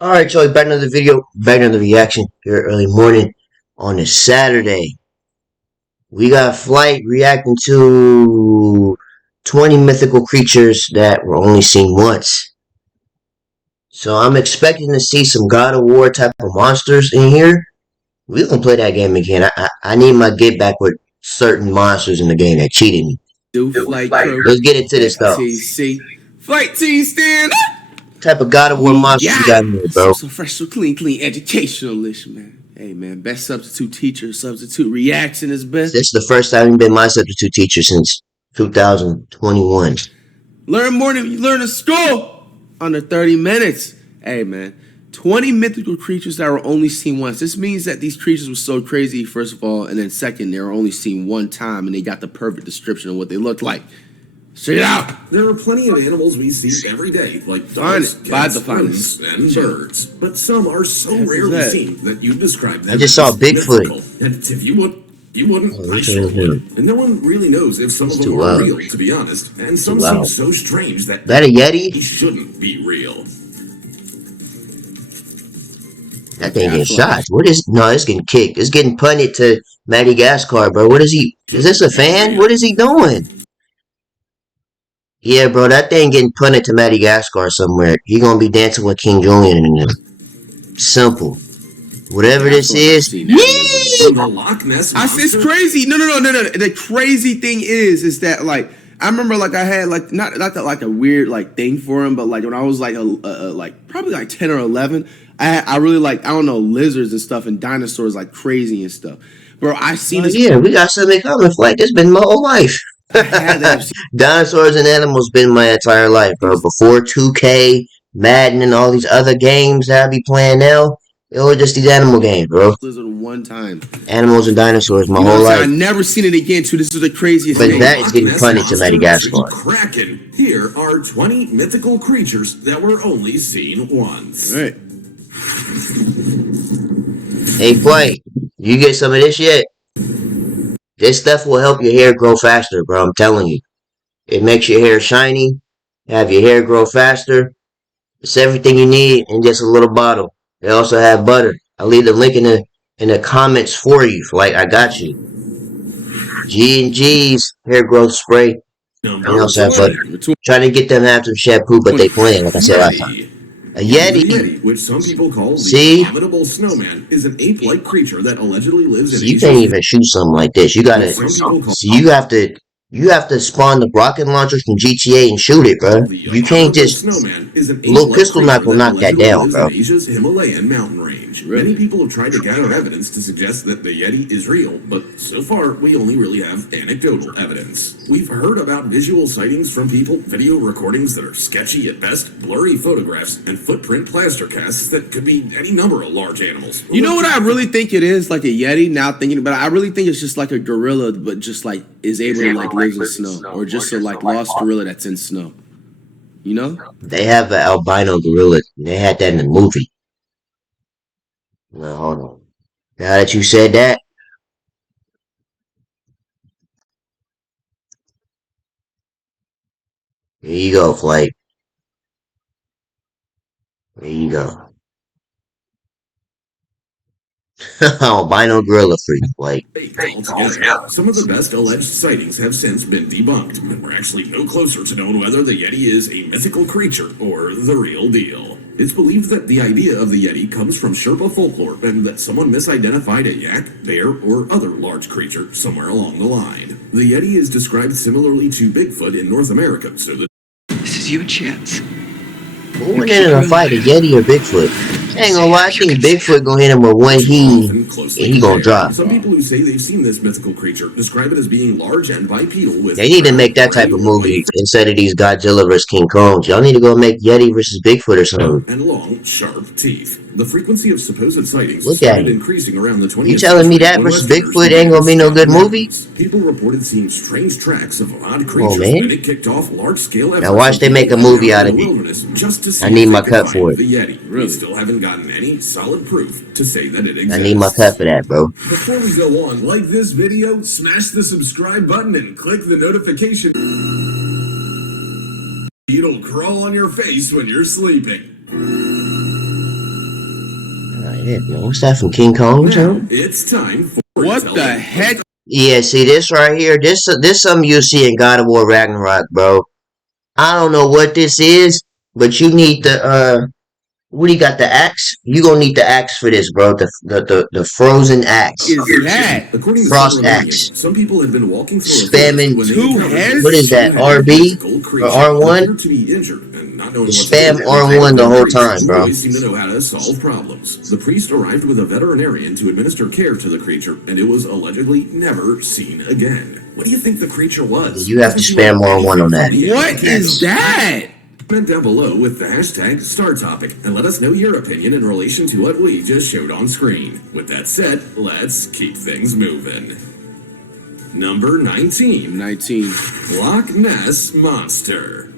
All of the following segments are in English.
Alright, so back another video, back another reaction here early morning on a Saturday. We got Flight reacting to 20 mythical creatures that were only seen once. So I'm expecting to see some God of War type of monsters in here. We gonna play that game again. I need my get back with certain monsters in the game that cheated me. Flight crew. Let's get into this though. FTC. Flight team stand up. Type of God of War monsters you got in here, bro. So fresh, so clean, educationalist, man. Hey, man, best substitute teacher, substitute reaction is best. This is the first time you've been my substitute teacher since 2021. Learn more than you learn in school. Under 30 minutes. Hey, man. 20 mythical creatures that were only seen once. This means that these creatures were so crazy, first of all, and then second, they were only seen one time, and they got the perfect description of what they looked like. Check it out. There are plenty of animals we see every day, like dogs, cats, birds, and birds. But some are so rarely seen that you describe them. I just saw Bigfoot. And if you wouldn't, I sure would. And no one really knows if some of them are real, to be honest. And some seem so strange that a Yeti? He shouldn't be real. That thing getting shot. What is? No, it's getting kicked. It's getting punted to Madagascar, bro. What is he? Is this a fan? What is he doing? Yeah, bro, that thing getting punted to Madagascar somewhere. He gonna be dancing with King Julian in there. Simple. Whatever this is. It's crazy. No. The crazy thing is that like I remember like I had like not that like a weird like thing for him, but like when I was like like probably like 10 or 11, I really like I don't know lizards and stuff and dinosaurs like crazy and stuff. Bro, I seen this. Yeah, we got something coming. Like this been my whole life. Dinosaurs and animals been my entire life, bro. Before 2K, Madden, and all these other games that I be playing now, it was just these animal games, bro. Lizard one time. Animals and dinosaurs, my whole life. I never seen it again, too. This is the craziest thing. But that is getting punished to Madagascar. Kraken. Here are 20 mythical creatures that were only seen once. All right. Hey, Flight, you get some of this yet? This stuff will help your hair grow faster, bro. I'm telling you. It makes your hair shiny, have your hair grow faster. It's everything you need in just a little bottle. They also have butter. I'll leave the link in the comments for you. Like, I got you. G&G's hair growth spray. And also have butter. Trying to get them to have some shampoo, but they playing, like I said last time. A Yeti, which some people call the abominable snowman, is an ape-like creature that allegedly lives in Asia. You can't even shoot something like this. You gotta. So you have to spawn the rocket launchers from GTA and shoot it, bro. You can't just. Little pistol knock will knock that down, bro. Asia's Himalayan mountain range. Many people have tried to gather evidence to suggest that the Yeti is real, but so far we only really have anecdotal evidence. We've heard about visual sightings from people, video recordings that are sketchy at best, blurry photographs, and footprint plaster casts that could be any number of large animals. You know what I really think it is? Like a Yeti, now thinking about it, I really think it's just like a gorilla, but just like is able to like live in snow. Or just a like lost gorilla that's in snow. You know? They have an albino gorilla. They had that in the movie. No, hold on. Now that you said that, here you go, Flake. There you go. Albino gorilla freak, Flake. Some of the best alleged sightings have since been debunked, and we're actually no closer to knowing whether the Yeti is a mythical creature or the real deal. It's believed that the idea of the Yeti comes from Sherpa folklore, and that someone misidentified a yak, bear, or other large creature somewhere along the line. The Yeti is described similarly to Bigfoot in North America, so this is your chance. Who went in a fight, a Yeti or Bigfoot? I ain't gonna lie, I think Bigfoot gonna hit him with one heave, and he gonna drop. Some people who say they've seen this mythical creature describe it as being large and bipedal with... They need to make that type of movie instead of these Godzilla vs. King Kongs. Y'all need to go make Yeti vs. Bigfoot or something. And long, sharp teeth. The frequency of supposed sightings started increasing around the 20th. You telling me that vs. Bigfoot ain't gonna be no good movie? People reported seeing strange tracks of odd creatures, and it kicked off large-scale efforts. Now watch they make a movie out of it. I need my cut for it. The Yeti. We still haven't gotten any solid proof to say that it exists. I need my cut for that, bro. Before we go on, like this video, smash the subscribe button, and click the notification. It'll crawl on your face when you're sleeping. What's that from King Kong? Now it's time for What the heck? Yeah, see this right here. This something you see in God of War Ragnarok, bro. I don't know what this is, but you need the what do you got, the axe? You gonna need the axe for this, bro. The frozen axe. Is that? According to Frost several axe. some people had been walking through Spamming a forest when they two encountered heads? what is that? a RB mythical or creature R1? that appeared to be injured and not knowing what to Spam do. R1 the whole time, Who bro. always seemed to know how to solve problems. The priest arrived with a veterinarian to administer care to the creature, and it was allegedly never seen again. What do you think the creature was? You have to spam R1 on that. What is that? Comment down below with the hashtag StarTopic and let us know your opinion in relation to what we just showed on screen. With that said, let's keep things moving. Number 19. 19. Loch Ness Monster.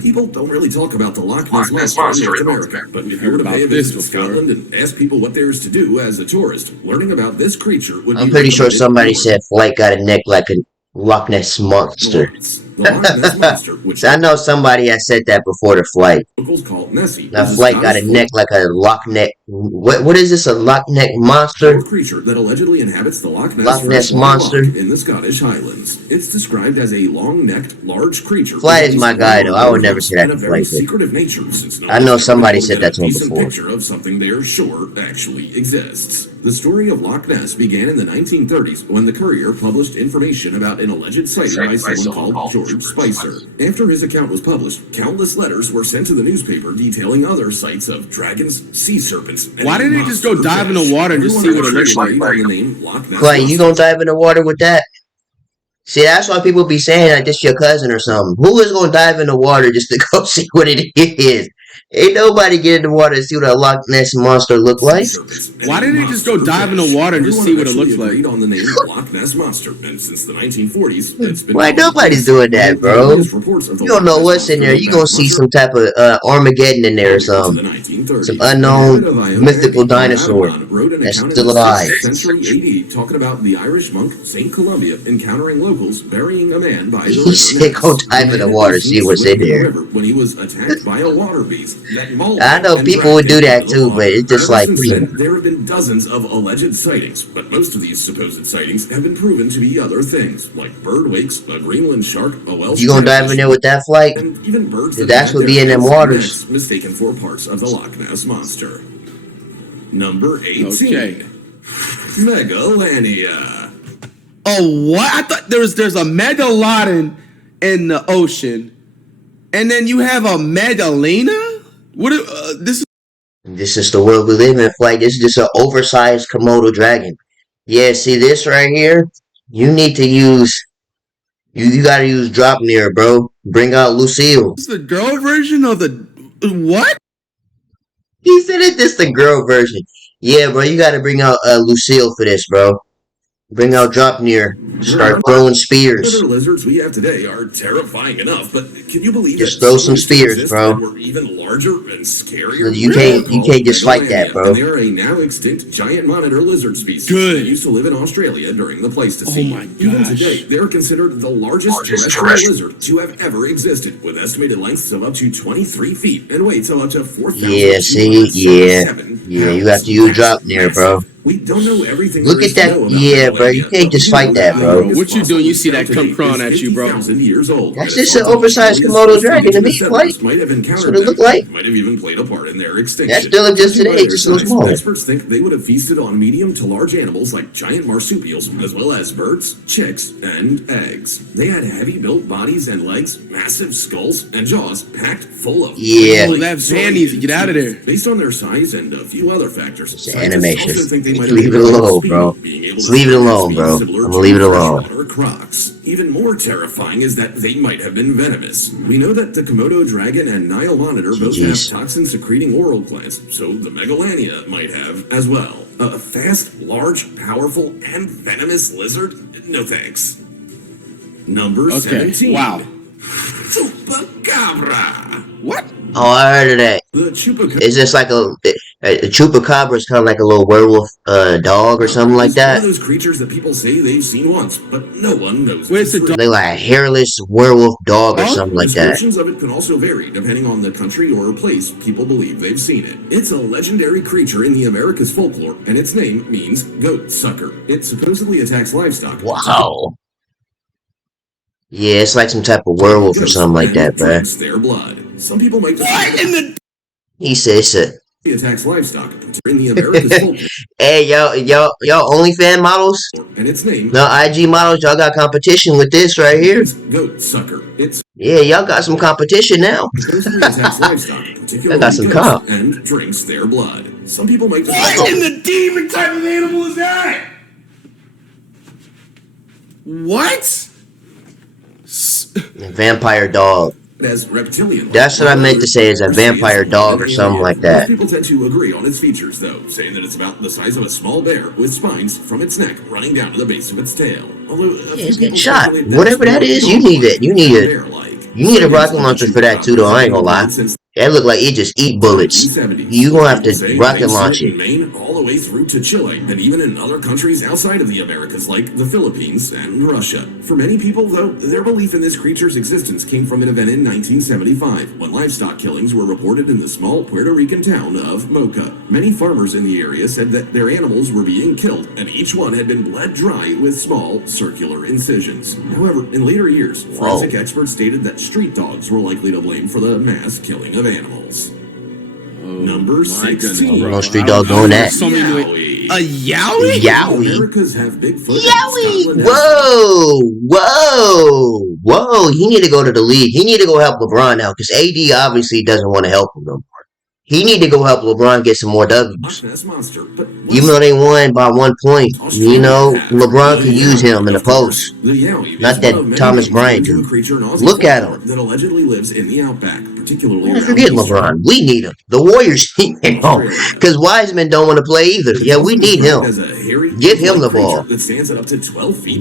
People don't really talk about the Loch Ness Monster in North America, but if you were to pay a visit to Scotland and ask people what there is to do as a tourist, learning about this creature would be I'm pretty sure somebody said Flight got a neck like a Loch Ness Monster. The Loch Ness Monster, which I know somebody has said that before the Flight. locals call Nessie. Now Flight got a neck like a Loch Ness. What is this? A Loch Ness Monster? Creature that allegedly inhabits the Loch Ness Monster in the Scottish Highlands. It's described as a long-necked, large creature. Flight is my guy, though. I would never say that to very Flight. secretive nature, since I know somebody said that to him before. Picture of something they're sure actually exists. The story of Loch Ness began in the 1930s when the Courier published information about an alleged sighting by someone called George Spicer. After his account was published, countless letters were sent to the newspaper detailing other sights of dragons, sea serpents, and Why didn't they just go dive in the water and just see what it looks like? Clay, you gonna dive in the water with that? See, that's why people be saying like this your cousin or something. Who is gonna dive in the water just to go see what it is? Ain't nobody get in the water to see what a Loch Ness Monster look like. Why didn't they just go dive in the water and just see what it looks like? On the name Loch Ness Monster, and since the 1940s, it's been Why nobody's doing that, bro? You don't know what's in there. You gonna see some type of Armageddon in there or something. Some unknown mythical dinosaur that's still alive. Century AD, talking about the Irish monk Saint Columba encountering locals burying a man by the He said go dive in the water, see what's in there. When he was attacked by a water beast. I know people would do that too, but it's just like there have been dozens of alleged sightings, but most of these supposed sightings have been proven to be other things, like bird wakes, a Greenland shark, a Welsh. You gonna dive in there with that Flight? And even birds that's what be in them waters. Mistaken for parts of the Loch Ness Monster. Number 18. Okay. Megalania. Oh, what? I thought there's a megalodon in the ocean, and then you have a Megalina? What? This is the world we live in, Flight. This is just an oversized Komodo dragon. Yeah, see this right here? You need to use. You gotta use drop near, bro. Bring out Lucille. This is the girl version of the what? He said it. This the girl version. Yeah, bro. You gotta bring out Lucille for this, bro. Bring out drop near. Start throwing spears. The other lizards we have today are terrifying enough, but can you believe just throw some spears, bro? Were even larger and scarier. You can't just fight that, bro. And they're a now extinct giant monitor lizard species. Good. That used to live in Australia during the Pleistocene. Oh my gosh. Even today, they're considered the largest terrestrial lizard to have ever existed, with estimated lengths of up to 23 feet and weights of up to 4,000. Yeah, see, yeah. You have to use drop near, bro. We don't know everything. Look at that. Yeah, bro. You can't just fight that, bro. What you doing? You see that come crawling at you, bro. That's just an oversized Komodo dragon to me, Flight. That's what it looked like. Might have even played a part in their extinction. That still exists today, it just looks small. Experts think they would have feasted on medium to large animals like giant marsupials, as well as birds, chicks, and eggs. They had heavy-built bodies and legs, massive skulls, and jaws packed full of. Yeah. Oh, that van needs to get out of there. Based on their size and a few other factors, it's animation. Leave it alone, bro. Just leave it alone, bro. I'm gonna leave it alone. Crocs. Even more terrifying is that they might have been venomous. We know that the Komodo dragon and Nile monitor both have toxin-secreting oral glands, so the Megalania might have as well. A fast, large, powerful, and venomous lizard? No thanks. Number 17. Wow. Chupacabra. What? Oh, I heard of that. The chupacabra. It's just like A chupacabra is kind of like a little werewolf dog or something like It's one of that. those creatures that people say they've seen once, but no one knows. Wait, it's a They like a hairless werewolf dog or something like that. Descriptions of it can also vary depending on the country or place people believe they've seen it. It's a legendary creature in the Americas folklore, and its name means goat sucker. It supposedly attacks livestock. Wow. Yeah, it's like some type of werewolf or something like that, bruh. Drinks their blood. Some people make what in the He said it's a. He attacks livestock in the Americas folklore, Hey, y'all OnlyFans models? and its name No, IG models, y'all got competition with this right here. means goat sucker. It's Yeah, y'all got some competition now. supposedly attacks livestock, particularly got some goats, comp. and drinks their blood. Some people make what in the demon type of animal is that? What? Vampire dog. as reptilian. That's what I meant to say, is a vampire dog or something like that. Most people tend to agree on its features, though, saying that it's about the size of a small bear with spines from its neck running down to the base of its tail. Although it's getting shot. Whatever that is, you need it. You need a rocket launcher for that too, though. I ain't gonna lie. That look like it just eat bullets. You gonna have to rocket launch it. In Maine, all the way through to Chile, and even in other countries outside of the Americas, like the Philippines and Russia. For many people, though, their belief in this creature's existence came from an event in 1975, when livestock killings were reported in the small Puerto Rican town of Moca. Many farmers in the area said that their animals were being killed, and each one had been bled dry with small, circular incisions. However, in later years, forensic experts stated that street dogs were likely to blame for the mass killing of animals. Number 16. No street dog doing that. Yowie. A yowie? Yowie. Americas have Bigfoot. Yowie. Whoa. He need to go to the league. He need to go help LeBron out, because AD obviously doesn't want to help him no more. He need to go help LeBron get some more W's. Even though they won by 1 point, you know, LeBron could use him in the post. Not that Thomas Bryant dude. Look at him. That allegedly lives in the outback, particularly Don't forget LeBron. We need him. The Warriors need him. Because Wiseman don't want to play either. Yeah, we need him. Give him the ball.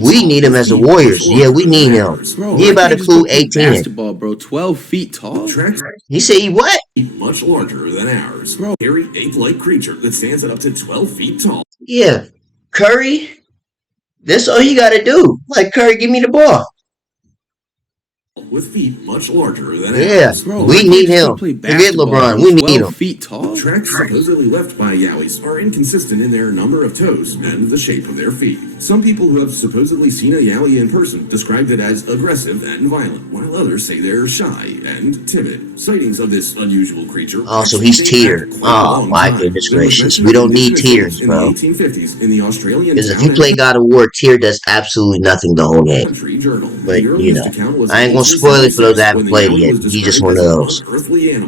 We need him as the Warriors. Yeah, we need him. He about to clue 18. Basketball, bro. 12 feet tall. He said he what? Much larger than ours. Hairy ape-like creature that stands at up to 12 feet tall. Yeah. Curry. That's all you got to do. Like, Curry, give me the ball. With feet much larger than Yeah, ours. we need him. Forget LeBron. We need him. Feet tall. Tracks supposedly left by yowies are inconsistent in their number of toes and the shape of their feet. Some people who have supposedly seen a yowie in person described it as aggressive and violent, while others say they're shy and timid. Sightings of this unusual creature. Oh, so he's tiered. Oh, my goodness gracious. We don't need tiers, bro. In the 1850s, in the Australian Because if you play God of War, tier does absolutely nothing the whole game. Country Journal. But, The you know, earliest account was I ain't gonna spoil it for those that haven't played it yet. He's just one of those.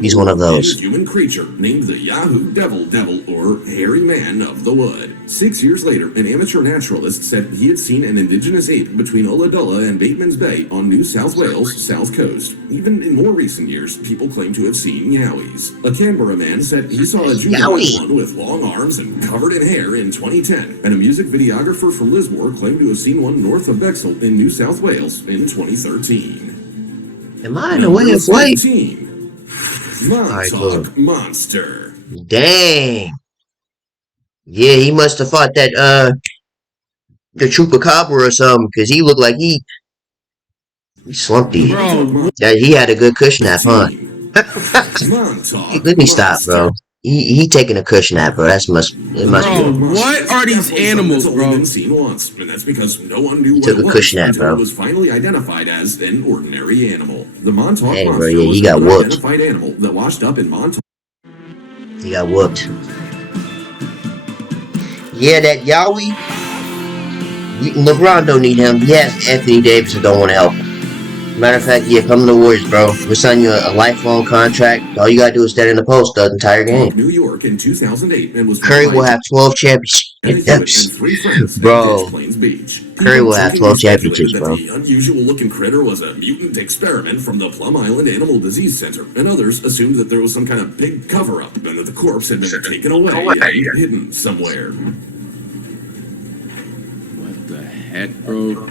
He's one of those. Human creature named the Yahoo Devil or Hairy Man of the Wood. 6 years later, an amateur naturalist said he had seen an indigenous ape between Ulladulla and Bateman's Bay on New South Wales' south coast. Even in more recent years, people claim to have seen yowies. A Canberra man said he saw a juvenile one with long arms and covered in hair in 2010, and a music videographer from Lismore claimed to have seen one north of Bexhill in New South Wales in 2013. Am I in the way of white? Montauk Monster. Dang. Yeah, he must have fought that, the Chupacabra or something, because he looked like he slumped it. Bro. Yeah, he had a good cushion nap, huh? Let me stop, bro. He taking a cushion nap, bro. It must be. What are these animals, bro? Been seen once, and that's because no one knew Took what a it cushion nap, until bro. it was finally identified as an ordinary animal. The Montauk Dang, bro, Monster yeah, was he got an whooped. unidentified animal that washed up in Montauk. He got whooped. Yeah, that Yowie. LeBron don't need him. Yes, Anthony Davis don't want to help him. Matter of fact, yeah, come to the Warriors, bro. We'll sign you a lifelong contract. All you gotta do is stand in the post the entire game. New York in 2008 and was Curry will have 12 championships. Bro. Curry will have 12 championships, bro. The unusual looking critter was a mutant experiment from the Plum Island Animal Disease Center, and others assumed that there was some kind of big cover-up and that the corpse had been taken away and hidden somewhere. What the heck, bro?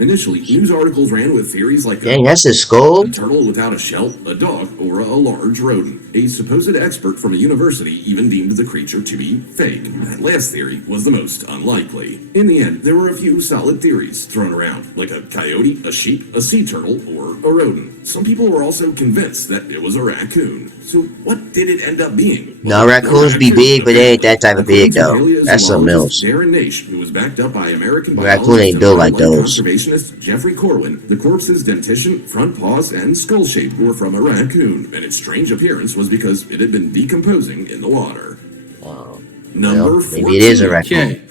Initially, news articles ran with theories like Dang, that's his skull? a turtle without a shell, a dog, or a large rodent. A supposed expert from a university even deemed the creature to be fake. That last theory was the most unlikely. In the end, there were a few solid theories thrown around, like a coyote, a sheep, a sea turtle, or a rodent. Some people were also convinced that it was a raccoon. So what did it end up being? No, raccoons be big, but they ain't that type of big, though. That's something else. Darren Naish, who was backed up by American Raccoon ain't built like those. conservationist Jeffrey Corwin, the corpse's dentition, front paws, and skull shape were from a raccoon, and its strange appearance was because it had been decomposing in the water. Number 14. Maybe it is a raccoon. Okay.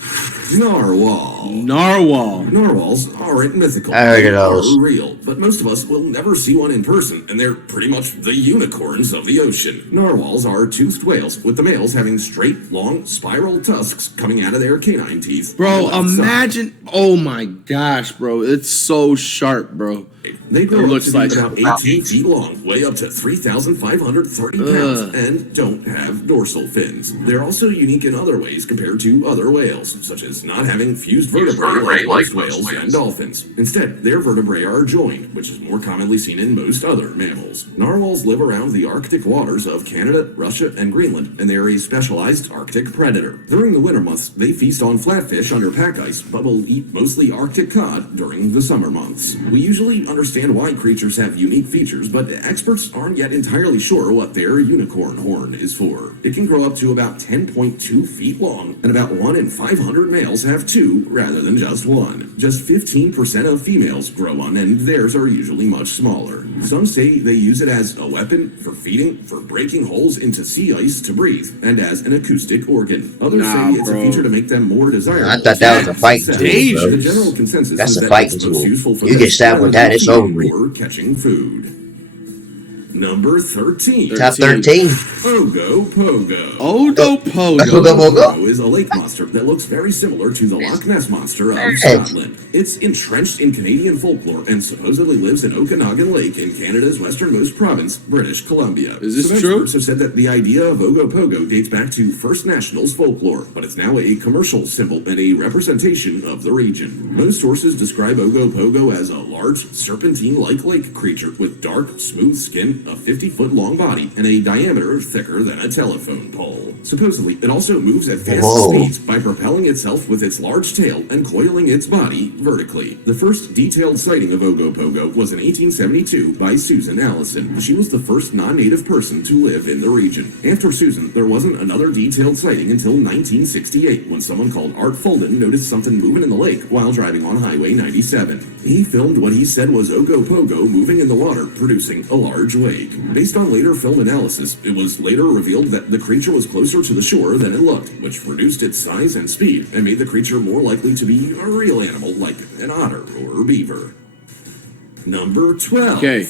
Narwhal. Narwhal. Narwhals aren't mythical. I heard of They those. are real, but most of us will never see one in person, and they're pretty much the unicorns of the ocean. Narwhals are toothed whales, with the males having straight, long, spiral tusks coming out of their canine teeth. Bro, on the left imagine. Oh my gosh, bro. It's so sharp, bro. side. They grow It up looks to be like- about 18 feet long, weigh up to 3,530 pounds, and don't have dorsal fins. They're also unique in other ways compared to other whales, such as not having fused vertebrae like most whales and dolphins. Instead, their vertebrae are joined, which is more commonly seen in most other mammals. Narwhals live around the Arctic waters of Canada, Russia, and Greenland, and they are a specialized Arctic predator. During the winter months, they feast on flatfish under pack ice, but will eat mostly Arctic cod during the summer months. We usually understand why creatures have unique features, but experts aren't yet entirely sure what their unicorn horn is for. It can grow up to about 10.2 feet long, and about 1 in 500 males have two rather than just one. Just 15% of females grow one, and theirs are usually much smaller. Some say they use it as a weapon, for feeding, for breaking holes into sea ice to breathe, and as an acoustic organ. Others Nah, say it's bro. a feature to make them more desirable. I thought that was a fighting tool, Dangerous. The bro. general consensus That's is a that fighting it's most tool. useful for You get this stabbed with rather that, it's than over with. or catching food. Number 13. Top 13. Ogo Pogo. Ogo Ogo Pogo. Pogo. Pogo is a lake monster that looks very similar to the Loch Ness Monster of Scotland. It's entrenched in Canadian folklore and supposedly lives in Okanagan Lake in Canada's westernmost province, British Columbia. Is this Some true? experts have said that the idea of Ogo Pogo dates back to First Nationals folklore, but it's now a commercial symbol and a representation of the region. Most sources describe Ogo Pogo as a large, serpentine-like lake creature with dark, smooth skin, a 50-foot-long body, and a diameter thicker than a telephone pole. Supposedly, it also moves at fast Whoa. speeds by propelling itself with its large tail and coiling its body vertically. The first detailed sighting of Ogo Pogo was in 1872 by Susan Allison. She was the first non-native person to live in the region. After Susan, there wasn't another detailed sighting until 1968, when someone called Art Fulden noticed something moving in the lake while driving on Highway 97. He filmed what he said was Ogo Pogo moving in the water, producing a large wave. Based on later film analysis, it was later revealed that the creature was closer to the shore than it looked, which reduced its size and speed and made the creature more likely to be a real animal like an otter or a beaver. Number 12. Okay.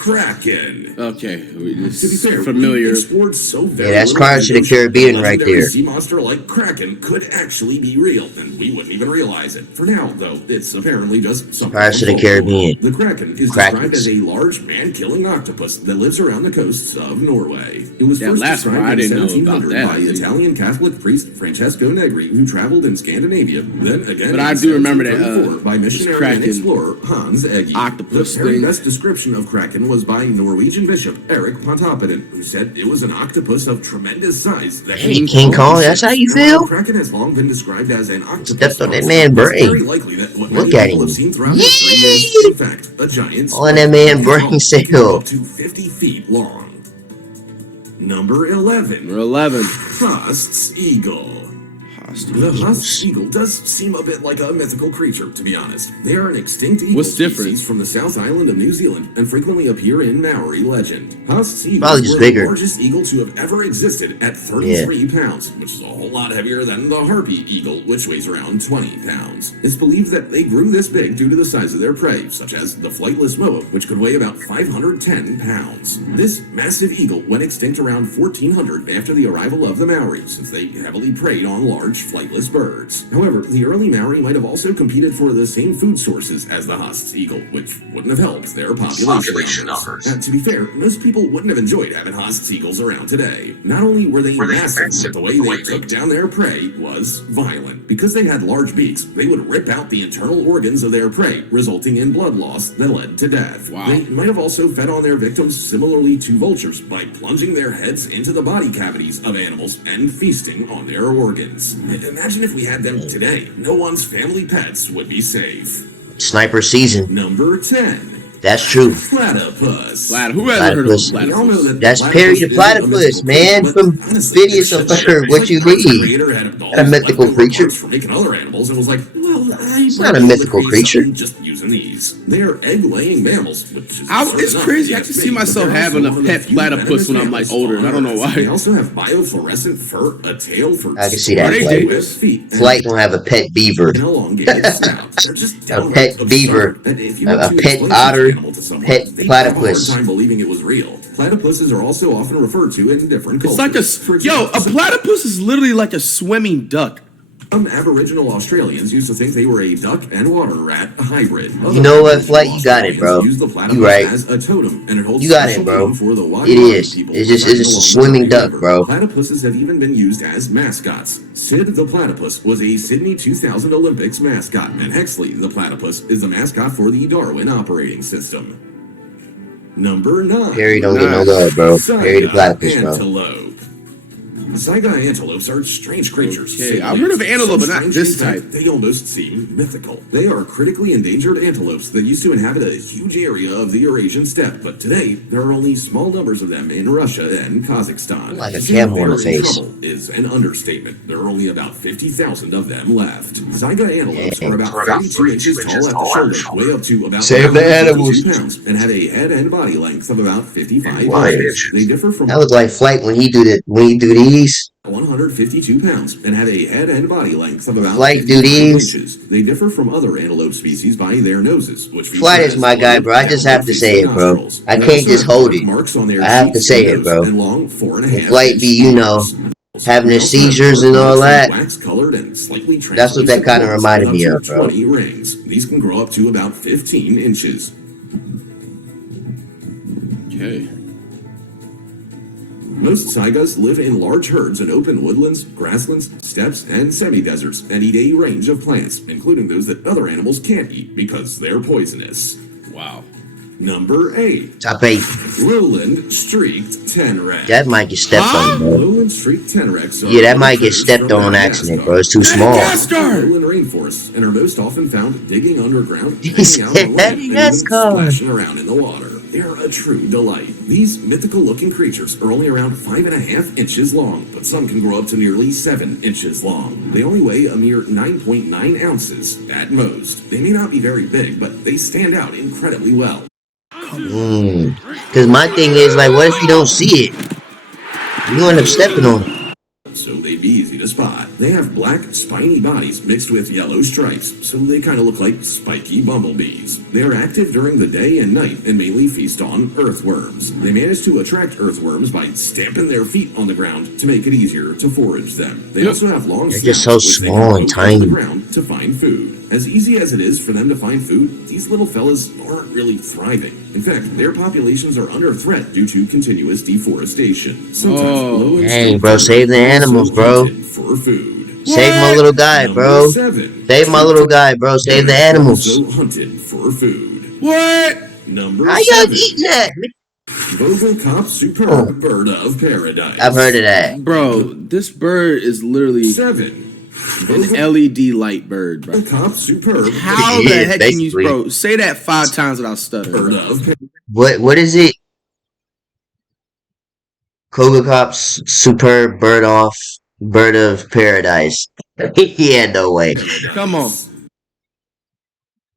Kraken. Okay. This To be fair, is familiar. we explored so very Yeah, that's little Pirates of the ocean, Caribbean a right legendary there. Sea monster like Kraken could actually be real, and we wouldn't even realize it. For now, though, it's apparently just something. Pirates of from the folklore. Caribbean. The Kraken is Krakens. described as a large man-killing octopus that lives around the coasts of Norway. It was That first last one, described I in didn't know about 1700 that. by Italian Catholic priest Francesco Negri, who traveled in Scandinavia. Then again, But in I do remember that, 1734 by this missionary Kraken and explorer Hans Egge. octopus The very thing. best description of Kraken was by Norwegian bishop Eric Pontoppidan, who said it was an octopus of tremendous size that Hey, King Kong, that's how you feel? Kraken has long been described as an octopus. Stepped on that monster. man's It's brain. very likely that what Look many at people him. have seen throughout history is, in fact, a giant All in that man's brain It can cell. grow up to 50 feet long. Number 11. Number 11. Host's Eagle. The Host's eagle does seem a bit like a mythical creature, to be honest. They are an extinct eagle What's different? species from the South Island of New Zealand and frequently appear in Maori legend. Host's Probably eagles just were bigger. the largest eagle to have ever existed at 33 pounds, which is a whole lot heavier than the harpy eagle, which weighs around 20 pounds. It's believed that they grew this big due to the size of their prey, such as the flightless moa, which could weigh about 510 pounds. This massive eagle went extinct around 1400 after the arrival of the Maori, since they heavily preyed on large large flightless birds. However, the early Maori might have also competed for the same food sources as the Haast's eagle, which wouldn't have helped their population numbers. And to be fair, most people wouldn't have enjoyed having Haast's eagles around today. Not only were they massive, but the way they took down their prey was violent. Because they had large beaks, they would rip out the internal organs of their prey, resulting in blood loss that led to death. Wow. They might have also fed on their victims similarly to vultures by plunging their heads into the body cavities of animals and feasting on their organs. Imagine if we had them today. No one's family pets would be safe. Sniper season. Number 10. That's true. Platypus. Who hasn't heard of a We all know platypus? that That's the Perry the is a Platypus, mythical man, creature, from but honestly, Phineas it's and just- Ferb. What it's you like Christ's mean? creator had all A his mythical leftover creature? parts for making other animals and was like, well, It's not a mythical creature. Just using these. They are egg-laying mammals, which is It's crazy. I can see myself having a pet platypus when I'm like older. I don't know They why. also have biofluorescent fur, a tail for I can see that, swimming, Flight. with feet, and Flight gonna have a pet beaver. an elongated snout. They're just A downright pet absurd beaver, that if you a were to pet explain otter, each animal to someone, pet they'd have a hard platypus. time believing it was real. Platypuses are also often referred to in different It's cultures. like a platypus is literally like a swimming duck. Some Aboriginal Australians used to think they were a duck and water rat hybrid. You know what, Flight? You got it, bro. Use the platypus You right. as a totem, and it holds You got special it, bro. meaning for the It Waimari is. people It's just residing a along the swimming Murray duck, River. bro. Platypuses have even been used as mascots. Sid the platypus was a Sydney 2000 Olympics mascot, and Hexley the platypus is the mascot for the Darwin operating system. Number 9. Perry don't get no love, bro. Perry the Saiga Platypus, bro. antelope. Saiga antelopes are strange creatures. Okay, I've heard of antelope, but not strange this in fact, type. They almost seem mythical. They are critically endangered antelopes that used to inhabit a huge area of the Eurasian steppe, but today there are only small numbers of them in Russia and Kazakhstan. Like a To say camel they're on the in face. trouble is an understatement. There are only about 50,000 of them left. Saiga antelopes are about 32 inches tall at the shoulder, weigh up to about Save the 152 animals. pounds, and have a head and body length of about 55 Why? inches. They differ from That look like Flight when he do these. 152 pounds and have a head and body length of about Flight 55 duties. inches. They differ from other antelope species by their noses, which Flight is my guy, bro. I just have to say it, bro. I can't just hold it. I have to say it, bro. And long 4.5 Flight be, you know, having the seizures and all that. Wax-colored and slightly That's what that kind of reminded me of, bro. 20 rings. These can grow up to about 15 inches. Okay. Most saigas live in large herds in open woodlands, grasslands, steppes, and semi-deserts, and eat a range of plants, including those that other animals can't eat because they're poisonous. Wow. Number 8. Top 8. Lowland Streaked Tenrex. That might get stepped on, bro. Lowland Streaked Tenrex are Yeah, that might get critters stepped from on accident, bro. It's too small. Madagascar! Lowland rainforests and are most often found digging underground, He hanging out said on land, and even Madagascar. splashing around in the water. They're a true delight. These mythical-looking creatures are only around 5.5 inches long, but some can grow up to nearly 7 inches long. They only weigh a mere 9.9 ounces at most. They may not be very big, but they stand out incredibly well. Cause my thing is like, what if you don't see it? You end up stepping on it. So they'd be easy to spot. They have black, spiny bodies mixed with yellow stripes, so they kind of look like spiky bumblebees. They are active during the day and night and mainly feast on earthworms. They manage to attract earthworms by stamping their feet on the ground to make it easier to forage them. They also have long They're just snouts, so which they small can and poke out of tiny. the ground to find food. As easy as it is for them to find food, these little fellas aren't really thriving. In fact, their populations are under threat due to continuous deforestation. Sometimes Dang, bro, save the animals, bro. for food. Save my little guy, bro. Number 7. Save my little guy, bro. Save the animals. Also hunted for food. What? Number How y'all 7. eating that? Bovocop Superb Bird of Paradise. I've heard of that. Bro, this bird is literally 7. an LED light bird, bro. Bovocop Superb How It the is, heck can you, basically. bro? Say that 5 times without Bird stuttering. of What is it? Kogakop's superb bird of paradise. Yeah, no way. Paradise. Come on.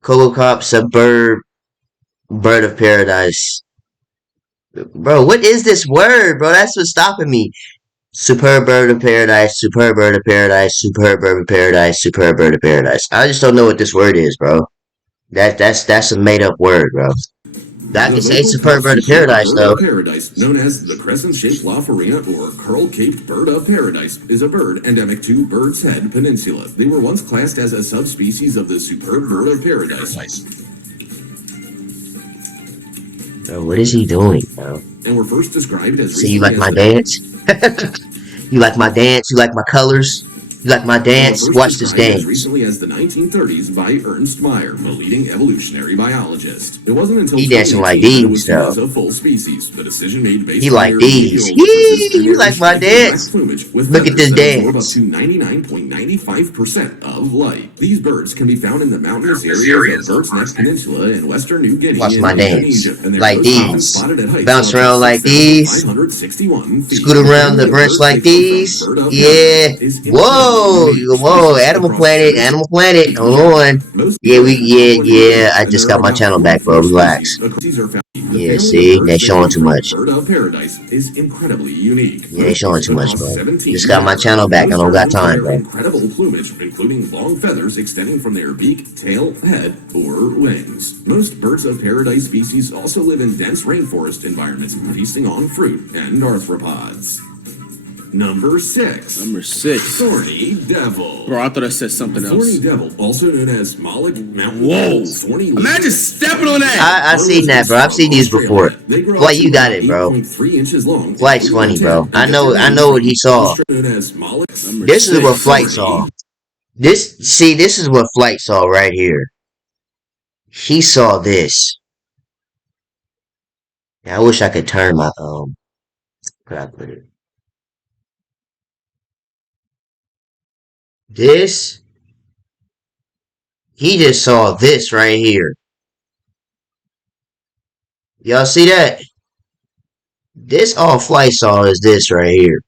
Kogakop's a bird of paradise. Bro, what is this word, bro? That's what's stopping me. Superb bird of paradise, superb bird of paradise, superb bird of paradise, superb bird of paradise. I just don't know what this word is, bro. That's a made up word, bro. I The can say vocal superb top bird of superb paradise bird though. of paradise, known as the crescent-shaped La Farina or curl-caped bird of paradise, is a bird endemic to Bird's Head Peninsula. They were once classed as a subspecies of the superb bird of paradise Bro, what is he doing, bro? and were first described as See, you recently like as my the dance? You like my dance? You like my colors? You like my and were dance? first Watch this described as dance. recently as the 1930s by Ernst Mayr, a leading evolutionary biologist. It wasn't until He dancing like 2018 that it these was seen though. as a full species, a decision made He based on like their these. behavioral differences Yee, and you their like my striking black dance? plumage with Look at feathers this that absorb up dance. to 99.95% of light. These birds can be found in the mountainous areas of Bird's Nest Peninsula in western New Guinea Watch and my dance. Indonesia, and they're Like most often these. spotted at heights of Bounce up to around like these. 6,561 feet. Scoot The around family the of branch birds they like come from, these. bird of Yeah. paradise, is incredibly Whoa. unique. Whoa. Species Animal across Planet. genus, Animal Planet. Hold on. most Yeah, species we, have yeah, complex yeah. groups, I and just there are got my about channel back, bro. 44 Relax. species. These are found. The Yeah, family of see? They birds they showing come too from, much. bird of paradise, is incredibly unique. Yeah, they Most showing species too much, across bro. 17 Just got my genera, channel and back. I most don't are got known for time, their bro. incredible plumage, including long feathers extending from their beak, tail, head, or wings. Most birds of paradise species also live in dense rainforest environments, feasting on fruit and arthropods. Number 6. Number 6. Thorny Devil. Bro, I thought I said something Thorny else. Devil, also known as Moloch Mountain Whoa. Devil, Thorny Imagine Lizard. stepping on that. I seen that, bro. I've seen these before. They grow up Flight, to you got about it, bro. 8.3 inches long, Flight's including funny, their tail, bro. and get their I name know what from he saw. known as Moloch. Number This is what 6. Flight saw. Thorny. This is what Flight saw right here. He saw this. Yeah, I wish I could turn my, where I put it. This, he just saw this right here. Y'all see that? This all Flight saw is this right here.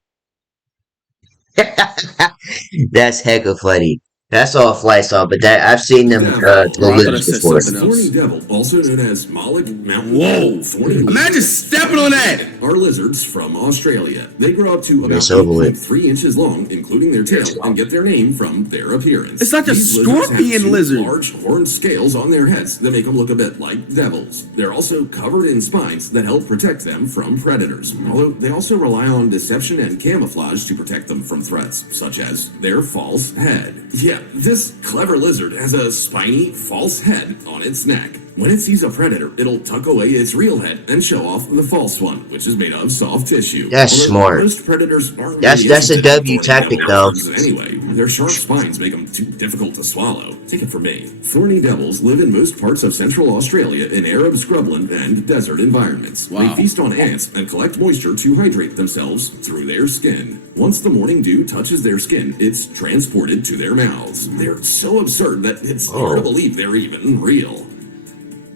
That's hecka funny. That's all Flight saw, but that I've seen them Devil. go Bro, I thought I lizards said before. something Thorny else. Devil, also known as Moloch Mountain Whoa. Devil, Thorny Imagine Lizard, stepping on that. are lizards from Australia. They grow up to about It's over with. 8.3 inches long, including their tail, and get their name from their appearance. It's like a These lizards have scorpion two lizard. large horned scales on their heads that make them look a bit like devils. They're also covered in spines that help protect them from predators, although they also rely on deception and camouflage to protect them from threats, such as their false head. Yeah, this clever lizard has a spiny, false head on its neck. When it sees a predator, it'll tuck away its real head and show off the false one, which is made of soft tissue. That's Although smart. most predators aren't That's really a interested in W thorny tactic devil though. lizards anyway. Their sharp spines make them too difficult to swallow. Take it from me. Thorny devils live in most parts of central Australia in Arab scrubland and desert environments. Wow. They feast on ants and collect moisture to hydrate themselves through their skin. Once the morning dew touches their skin, it's transported to their mouths. They're so absurd that it's hard to believe they're even real.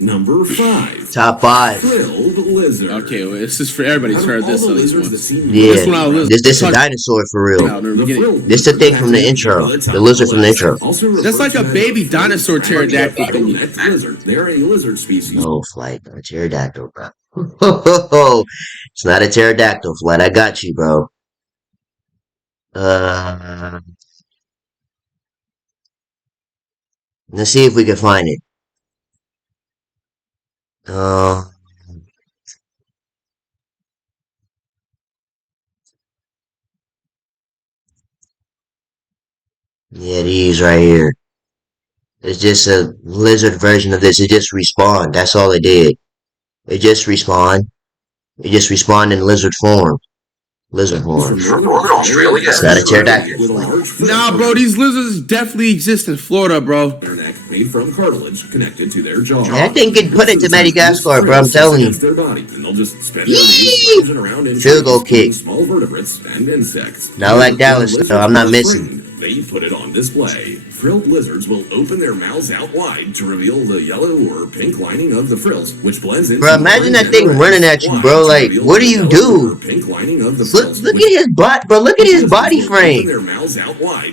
Number 5. Top 5. Frilled lizard. Okay, well, this is for everybody's heard this at least once. Yeah. This one I was This a dinosaur for real. This the thing from the intro. The lizard from the intro. That's like a baby dinosaur pterodactyl thing. They're a lizard species. No, Flight. A pterodactyl, bro. It's not a pterodactyl, Flight. I got you, bro. Let's see if we can find it. Uh, yeah, these right here. It's just a lizard version of this. It just respawned. That's all it did. It just respawned. It just respawned in lizard form. Lizard form. It's not a pterodactyl. Nah, bro, these lizards definitely exist in Florida, bro. Their neck made from cartilage connected to their jaw. That thing could put it to Madagascar, bro. I'm telling you. Their body, and they'll just spend their days lounging around in Field goal trees, eating kick. small vertebrates and insects. Not like Dallas, When though. I'm not lizards are missing. frightened, they put it on display. Frilled lizards will open their mouths out wide to reveal the yellow or pink lining of the frills, which blends into Bro, imagine that thing running at you, bro. Like, what do you do? Look at his butt, bro. Look at his body frame.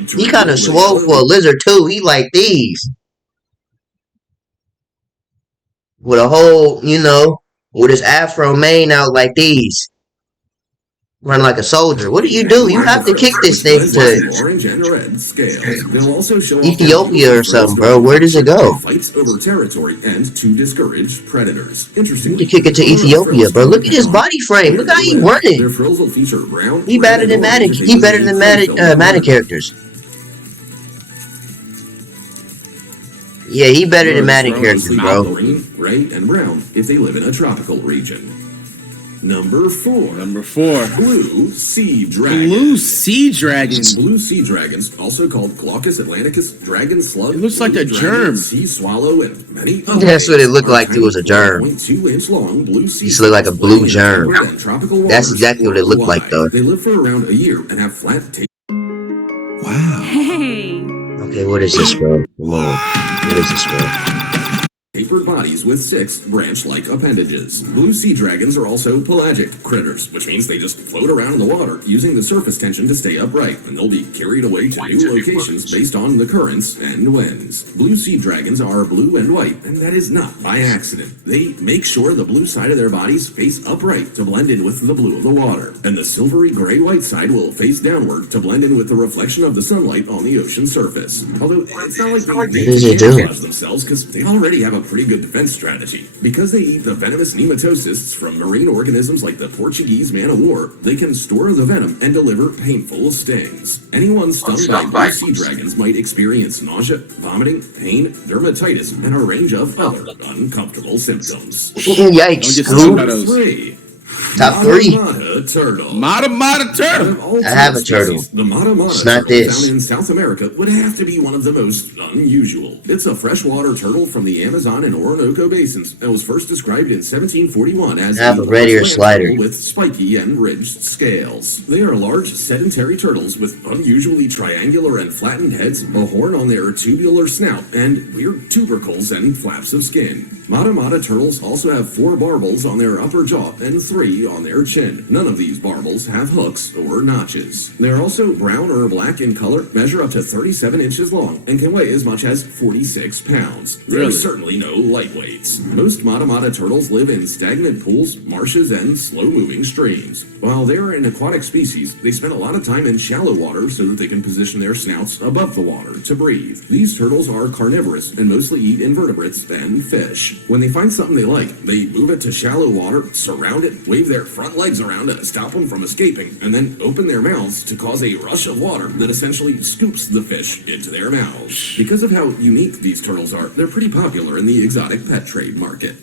He kind of swole for a lizard, too. He like these. With a whole, with his afro mane out like these. Run like a soldier. What do? You have to kick this thing to orange and red scales. They'll also show off Ethiopia or something, bro. Where does it go? Fights over territory and to discourage predators. You Interestingly, need to kick it to Ethiopia, bro. Look at his body frame. Look how he running. Their frills will feature brown. He better than Madden. He better than Madden characters. Yeah, he better than Madden characters, bro. Green, gray, and brown if they live in a tropical region. Number 4. Blue sea dragon. Blue sea dragons. Blue sea dragons, also called Glaucus atlanticus, dragon slug. It looks like a germ. Sea swallow, and many others. That's what it looked like. It was a germ. 2-inch long blue sea. Just looked like a blue germ. That's exactly what it looked like, though. They live for around a year and have flat tails. Wow. Hey. Okay, what is this, bro? Whoa. What is this, bro? Tapered bodies with 6 branch-like appendages. Blue sea dragons are also pelagic critters, which means they just float around in the water using the surface tension to stay upright, and they'll be carried away to new locations based on the currents and winds. Blue sea dragons are blue and white, and that is not by accident. They make sure the blue side of their bodies face upright to blend in with the blue of the water, and the silvery gray-white side will face downward to blend in with the reflection of the sunlight on the ocean surface. Although it's not like they camouflage themselves, because they already have a pretty good defense strategy. Because they eat the venomous nematocysts from marine organisms like the Portuguese man-o'-war, they can store the venom and deliver painful stings. Anyone stung by blue sea dragons might experience nausea, vomiting, pain, dermatitis, and a range of other uncomfortable symptoms. Yikes. Don't get 3. Top 3. Mata turtle. Mata turtle. I have a turtle. The Mata It's not turtle this. found in South America would have to be one of the most unusual. It's a freshwater turtle from the Amazon and Orinoco basins and was first described in 1741 as I have a red ear slider with spiky and ridged scales. They are large sedentary turtles with unusually triangular and flattened heads, a horn on their tubular snout, and weird tubercles and flaps of skin. Mata turtles also have 4 barbels on their upper jaw and 3 on their chin. None of these barbels have hooks or notches. They're also brown or black in color, measure up to 37 inches long, and can weigh as much as 46 pounds. They're certainly no lightweights. Most Mata turtles live in stagnant pools, marshes, and slow-moving streams. While they're an aquatic species, they spend a lot of time in shallow water so that they can position their snouts above the water to breathe. These turtles are carnivorous and mostly eat invertebrates and fish. When they find something they like, they move it to shallow water, surround it, wave their front legs around to stop them from escaping, and then open their mouths to cause a rush of water that essentially scoops the fish into their mouths. Because of how unique these turtles are, they're pretty popular in the exotic pet trade market.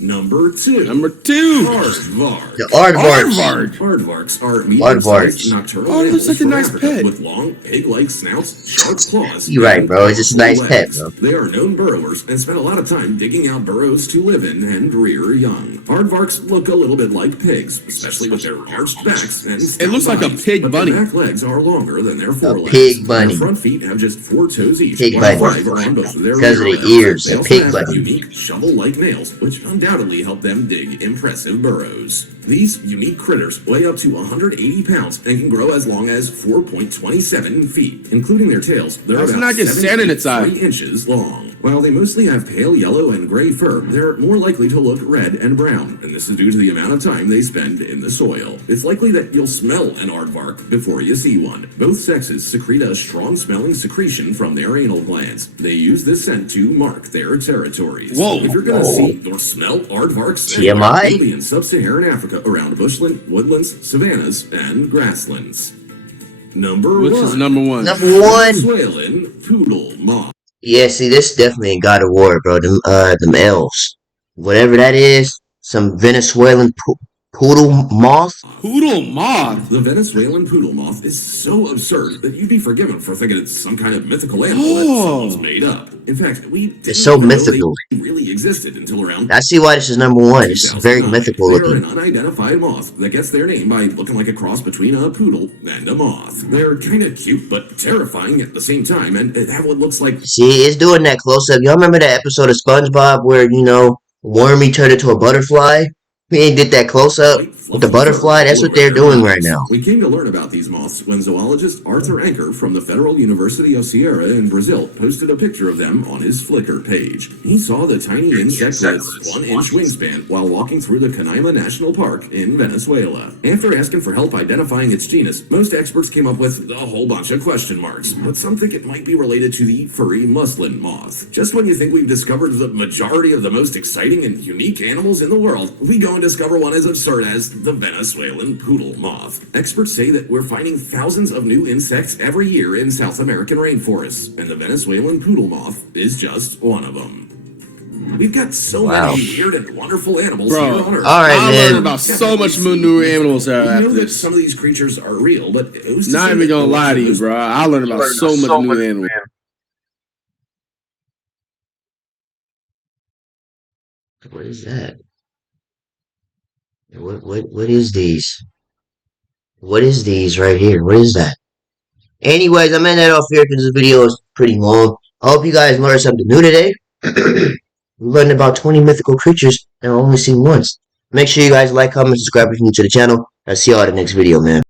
Number 2. Aardvark. The aardvarks. Aardvarks are Aardvarks. medium-sized nocturnal Oh, it looks mammals like a from nice Africa pet. with long, pig-like snouts, sharp claws. You're right, bro. It's and just a nice powerful pet, legs. bro. They are known burrowers and spend a lot of time digging out burrows to live in and rear young. Aardvarks look a little bit like pigs, especially with their arched backs and It looks like a bodies, pig but bunny. Their back legs are longer than their forelegs. pig bunny. Their front feet have just 4 toes each. Pig while bunny. 5 are on both of their Because of rear the legs. ears, They a also pig have bunny. unique shovel-like nails, which undoubtedly help them dig impressive burrows. These unique critters weigh up to 180 pounds and can grow as long as 4.27 feet, including their tails. They're That's about not just 7 standing feet, inside. 3 inches long. While they mostly have pale yellow and gray fur, they're more likely to look red and brown, and this is due to the amount of time they spend in the soil. It's likely that you'll smell an aardvark before you see one. Both sexes secrete a strong-smelling secretion from their anal glands. They use this scent to mark their territories. Whoa. If you're gonna see or smell aardvarks, TMI? you'll be in sub-Saharan Africa around bushland, woodlands, savannas, and grasslands. Number Which 1. is number 1? Number 1. Venezuelan poodle moth. Yeah, see, this definitely ain't God of War, bro. Them elves. Whatever that is, some Venezuelan poodle moth. Poodle moth. The Venezuelan poodle moth is so absurd that you'd be forgiven for thinking it's some kind of mythical animal that someone's made up. In fact, we didn't It's so even know mythical. they really existed until around I see why this is number 1. It's very mythical They're looking. an unidentified moth that gets their name by looking like a cross between a poodle and a moth. They're kind of cute but terrifying at the same time, and it have what looks like See, it's doing that close up. Y'all remember that episode of SpongeBob where, Wormy turned into a butterfly? He ain't did that close up. white With the butterfly, that's what they're doing right now. We came to learn about these moths when zoologist Arthur Anker from the Federal University of Ceará in Brazil posted a picture of them on his Flickr page. He saw the tiny insect with 1-inch wingspan while walking through the Canaima National Park in Venezuela. After asking for help identifying its genus, most experts came up with a whole bunch of question marks, but some think it might be related to the furry muslin moth. Just when you think we've discovered the majority of the most exciting and unique animals in the world, we go and discover one as absurd as the Venezuelan poodle moth. Experts say that we're finding thousands of new insects every year in South American rainforests, and the Venezuelan poodle moth is just one of them. We've got so many weird and wonderful animals here on Earth. All right, I man. learned about so much new animals after know that this. some of these creatures are real, but who's to Not say even that gonna the lie to you, ones- bro. I learned about so much new animals. What is that? What is these? What is these right here? What is that? Anyways, I'm ending that off here because this video is pretty long. I hope you guys learned something new today. We learned about 20 mythical creatures that I've only seen once. Make sure you guys like, comment, subscribe if you're new to the channel. I'll see y'all in the next video, man.